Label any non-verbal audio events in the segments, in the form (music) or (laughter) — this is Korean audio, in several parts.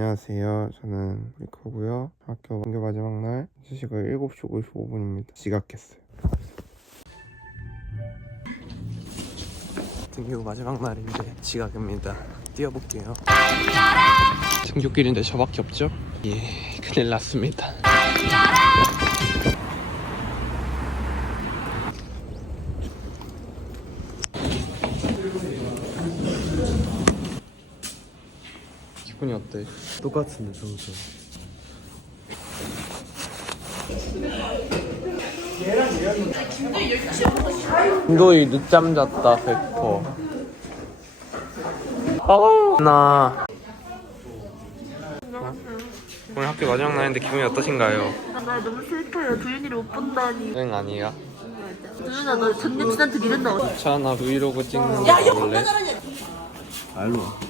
안녕하세요. 저는 리코고요. 학교 반교 마지막 날 시식을 7시 55분입니다. 지각했어요. 등교 마지막 날인데 지각입니다. 뛰어볼게요. 등교길인데 저밖에 없죠? 예, 큰일 났습니다. 기분이 어 때? 똑같은데 평소 김도희 늦잠 잤다 100% 아우 나 오늘 학교 마지막 날인데 기분이 어떠신가요? 아, 나 너무 슬퍼요. 두윤이를 못 본다니. 응 아니야 두윤아, 너 전여친한테 미련다. 차나 브이로그 찍는 거 볼래? 알로 와 (laughs)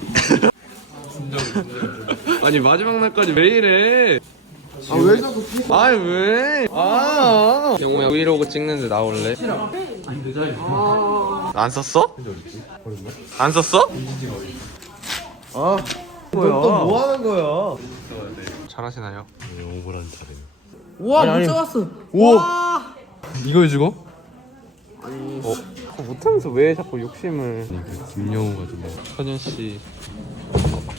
아니 마지막 날까지 왜 이래 아 왜 자꾸 아니 왜? 아 영호야 브이로그 찍는데 나올래? 안 썼어? 안 썼어? 아 또뭐 하는 거야 잘하시나요? 오버란 차례 와, 못 잡았어. 오! 이걸 주고? 어? 그거 못하면서 왜 자꾸 욕심을 김영우가 좀 서준 씨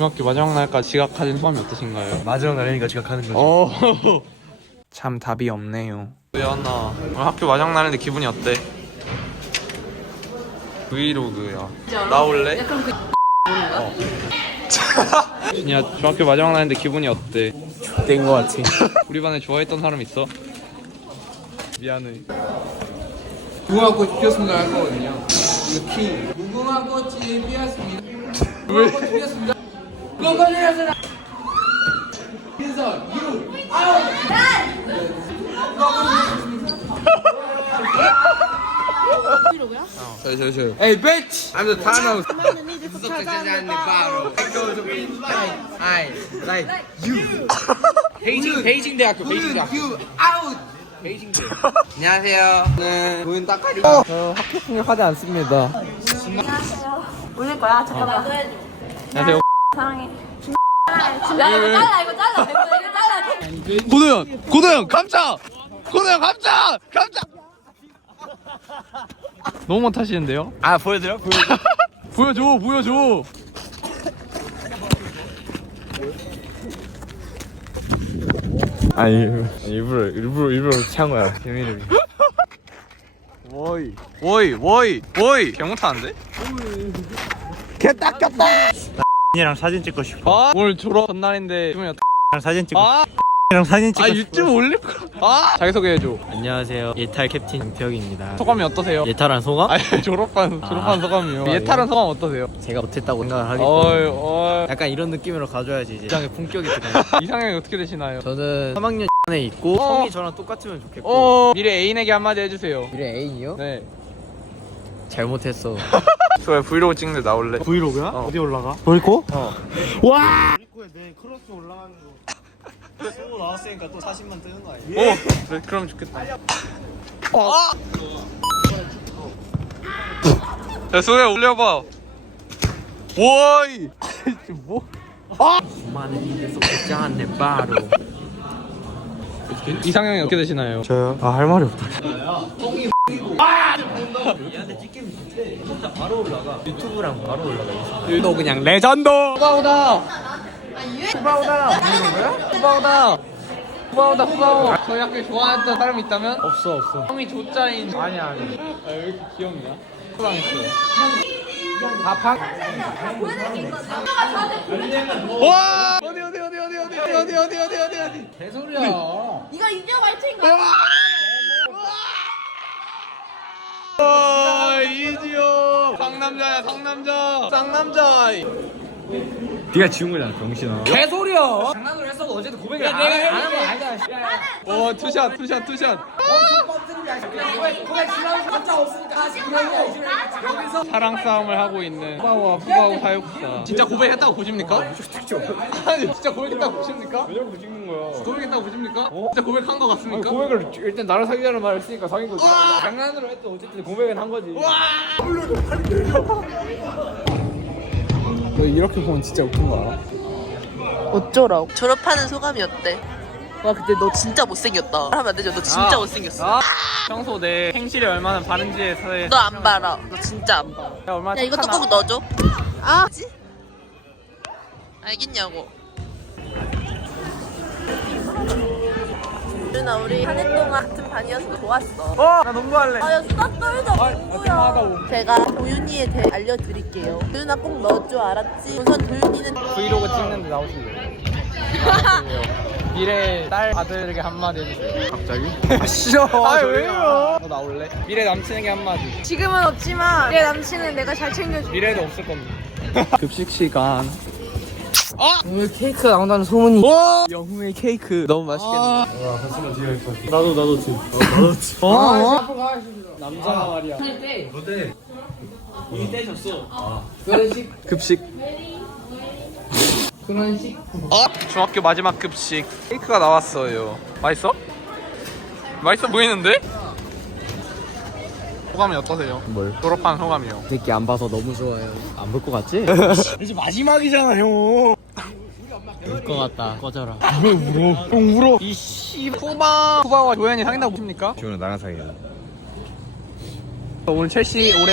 중학교 마지막 날까지 지각하신 소감이 어떠신가요? 마지막 날이니까 지각하는 거지 어. (laughs) 참 답이 없네요. 연아 오늘 학교 마지막 날인데 기분이 어때? 브이로그야. 나올래? 약간 그 어. (laughs) 준이야 중학교 마지막 날인데 기분이 어때? 된거 같아 (laughs) 우리 반에 좋아했던 사람 있어? 미안해. 무궁화꽃 피었습니다 할 거거든요. 키. 무궁화꽃이 피었습니다. 무궁화꽃이 피었습니다. 유. 저요 저요 저요. Hey bitch, I'm the Thanos. 베이징 베이징 대학교 베이징 대학교. 유 아웃. 베이징 대. 안녕하세요. 네. 보인 따까리. 저 학교 폭력하지 않습니다. 올릴 거야. 잠깐만. 안녕하세요. 사랑해. 야, 이거 잘라, 이거 잘라. 이거, 이거 잘라. 고도현 고도현 감자 고도현 감자 감자. 너무 못 하시는데요? 아 보여드려? 보여드려? (laughs) 보여줘 보여줘. 아니 일부러 일부러 일부러 취한 거야 재민이 워이 워이 워이 워이 개 못하는데? 이랑 사진 찍고 싶어 아 오늘 졸업 전날인데 기분이 어떠? 이랑 사진 찍고 아, 이랑 사진 아 유튜브 올릴 거. 아 자기 소개해줘. 안녕하세요 예탈 캡틴 임태혁입니다 소감이 어떠세요? 예탈한 소감? 아니 (laughs) 졸업한 졸업한 소감이요. 아, 예탈은 소감 어떠세요? 제가 못했다고 생각을 하기 어이 때문에 어이 약간 이런 느낌으로 가져야지 이제 장의 품격이 (laughs) 들어요 이상형이 어떻게 되시나요? 저는 3학년 에 있고 어. 성이 저랑 똑같으면 좋겠고 어 미래 애인에게 한마디 해주세요. 미래 애인이요? 네. 잘못했어 (laughs) 좋아요 브이로그 찍는데 나올래? 브이로그야? 어. 디 올라가? 보이코? 어. 와! 보이코에 내 크로스 올라가는 거 쓰고 나왔으니까 또 사진만 뜨는 거 아니야? 오 그래, 그럼 좋겠다. 어. 야 소야 올려봐. 워이. (laughs) 뭐? 수많은 입에서 걷지 않네 바로 이상형이 어떻게 되시나요? 저요? 아 할 말이 없다 유튜브랑 바로 올라가 너 그냥 레전드. 후바오다. 후바오다. 후바오다. 후바오다 후바오. 저희 학교에 좋아했던 사람 있다면? 없어 없어 형이 조짜인. 아니야 아니야 아, 왜 이렇게 귀엽냐? 후방했어요. 다팡. 와! 어디 어디 어디 어디 어디 어디 어디 어디 어디 어디 어디. 개소리야. 이거 인정 화이팅인가? 와 이지요 상남자야 상남자 쌍남자 네가 지운 거잖아 병신아 개소리야. 장난으로 했어도 어제도 고백을 안 하는 거 알다. 와 투샷 투샷 투샷 사랑 싸움을 하고 있는 후바오와 후바오 사육사 진짜 고백했다고 보십니까? 아니 진짜 고백했다고 보십니까? 왜 자꾸 찍는 거야 고백했다고 보십니까? 진짜 고백한 거 같습니까? 고백을 일단 나를 사귀자는 말을 했으니까 사귄 거지 장난으로 했던 어쨌든 고백은 한 거지 너 이렇게 보면 진짜 웃긴 거 알아? 어쩌라고? 졸업하는 소감이 어때? 와 근데 너 진짜 못생겼다. 하면 안 되죠? 너 진짜 아. 못생겼어. 아, 평소 내 행실이 얼마나 바른지에 서너안 봐라. 너 진짜 안 봐. 얼마나 야 이것도 착하나. 꼭 넣어줘. 아. 뭐지? 알겠냐고. 유나 우리 한 해 동안 같은 반이어서 좋았어. 어, 나 농구할래. 아야 수다 떨자 아, 농구야. 하다고. 제가 도윤이에 대해 알려드릴게요. 도윤아 꼭 넣어줘 알았지? 우선 도윤이는 브이로그 찍는데 나오실래요? (laughs) 미래 딸 아들에게 한마디 해주세요. 갑자기? 아 (laughs) 싫어. 아 왜요? 너 나올래? 미래 남친에게 한마디. 지금은 없지만 내 남친은 내가 잘 챙겨줘. 미래도 없을 겁니다. (laughs) 급식 시간. 오늘 케이크 나온다는 소문이. 와! 영후의 케이크 너무 맛있겠네. 나도 나도 지금. 나도 지금. 어? 남자가 말이야. 급식. (laughs) 그런 식. 어? 중학교 마지막 급식 케이크가 나왔어요. 맛있어? 맛있어 보이는데? 소감이 어떠세요? 뭘? 졸업한 소감이요. 새끼 안 봐서 너무 좋아요. 안 볼 것 같지? (laughs) 이제 마지막이잖아 형. 볼것 같다. 꺼져라. 형 울어. 이씨 후바 후바와 조현이 사귄다고 보십니까? 지훈아 나랑 사귀야. 오늘 첼시 올해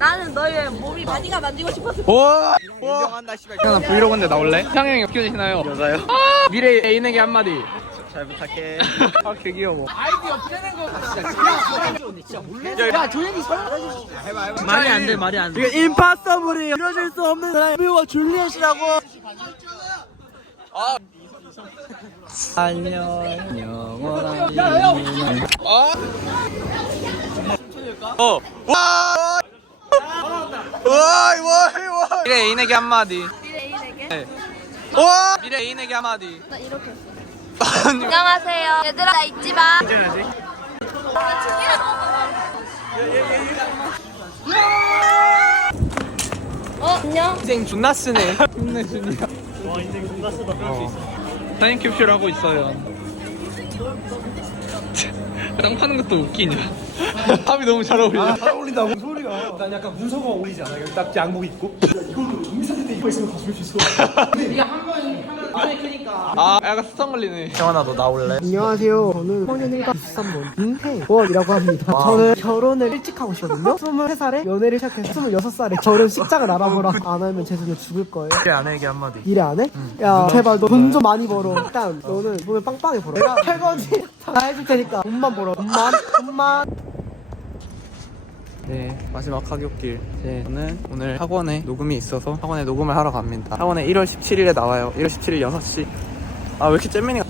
나는 너의 몸이 바디가 만지고 싶었어. 와! 인정한다 씨발. 형 브이로그인데 나올래? 상영이 키워주시나요? 여자요? 미래 애인에게 한마디. 잘 부탁해. (laughs) 아, 개 귀여워. 말이 안 돼, 말이 안 돼. 이게 임파서블이 이뤄질 수 없는 라이브와 줄리엣이라고. 어. 와! 와, 이거, 이거. 미래 애인에게 한마디. 미래 애인에게? 네. 와! 미래 애인에게 한마디. 나 이렇게 했어. 아니, 안녕하세요. 얘들아 나 잊지 마. 어 안녕. 인생 존나 쓰네. 힘내, 준이야. 와, 인생 존나 쓰다. 사인 캡슐 하고 있어요. (laughs) 땅 파는 것도 웃기냐. (laughs) 합이 너무 잘 어울려. 잘 어울린다. 무 슨 소리가? 난 약간 문서가 어울리지 않아? 여기 딱 양복 입고. 이걸로 정미사진 때 입고 있으면 가수일 수 있어. 아, 약간 수상 걸리네. 정환아, 너 나올래? 안녕하세요. 저는 성년일가 23번 임태원이라고 합니다. 저는 결혼을 일찍 하고 있거든요. 23살에 연애를 시작해서 26살에 결혼 식장을 알아보라. 안 하면 제 손에 죽을 거예요. 미래 아내에게 한마디. 일에 안 해? 야 제발 너 돈 좀 많이 벌어. 일단 너는 돈을 빵빵히 벌어. 내가 설거지 다 해줄 테니까 돈만 벌어. 돈만 돈만. 네, 마지막 학교길. 네, 저는 오늘 학원에 녹음이 있어서 학원에 녹음을 하러 갑니다. 학원에 1월 17일에 나와요. 1월 17일 6시. 아, 왜 이렇게 잼민이가.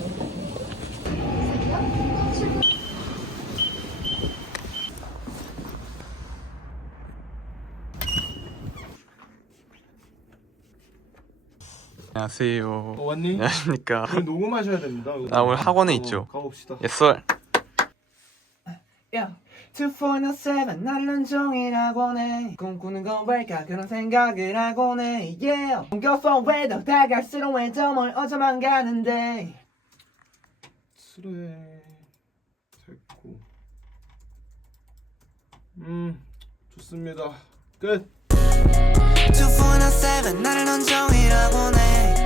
안녕하세요. 어, 왔니? 안녕하십니까. 우리 (laughs) 녹음하셔야 됩니다. 나 오늘 학원에 어, 있죠. 가봅시다. 예썰. 야, 24/7날 온종일 하곤 해 꿈꾸는 건 왜일까 그런 생각을 하곤 해 yeah. 옮겨서 왜더 다갈수록 왜저 멀어져만 가는데 술에 됐고. 음, 좋습니다. 끝. 24/7 나를 온종일 하곤 해